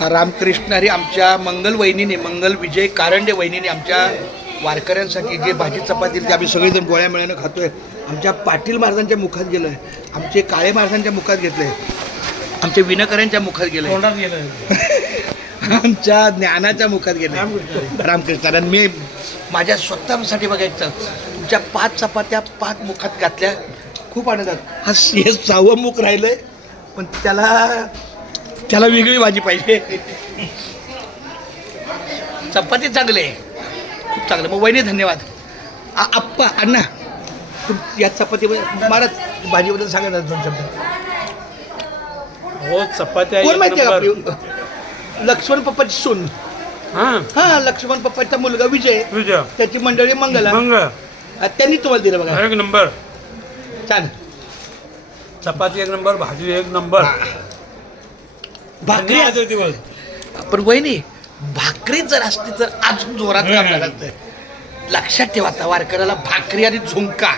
रामकृष्ण हरी आमच्या मंगल वहिनीने, मंगल विजय कारंडे वहिनीने आमच्या वारकऱ्यांसाठी जे भाजी चपाती ते आम्ही सगळेजण गोळ्या मिळानं खातोय. आमच्या पाटील महाराजांच्या मुखात गेलं आहे, आमचे काळे महाराजांच्या मुखात घेतलं आहे, आमच्या विनकरांच्या मुखात गेलं आमच्या ज्ञानाच्या मुखात गेलं रामकृष्ण. मी माझ्या स्वतःसाठी बघायचं, तुमच्या 5 चपात्या 5 मुखात घातल्या, खूप आनंदात. हा हे 6वं मुख राहिलंय, पण त्याला वेगळी भाजी पाहिजे. चपाती चांगले, खूप चांगलं. मग वहिनी धन्यवाद. आप्पा अण्णा या चपातीबद्दल महाराज भाजीबद्दल सांगा ना 2 शब्द. हो, चपात्या कोण माहिती आहे आपली? लक्ष्मण पप्पाची सून. हा लक्ष्मण पप्पाचा मुलगा विजय, त्याची मंडळी मंगला, त्यांनी तुम्हाला दिलं बघा. 1 नंबर छान. चपाती 1 नंबर, भाजी 1 नंबर, भाकरी. पण वहिनी भाकरी जर असती तर अजून जोरात काम झालं असतं. लक्षात ठेवा आता वारकऱ्याला भाकरी आणि झुंका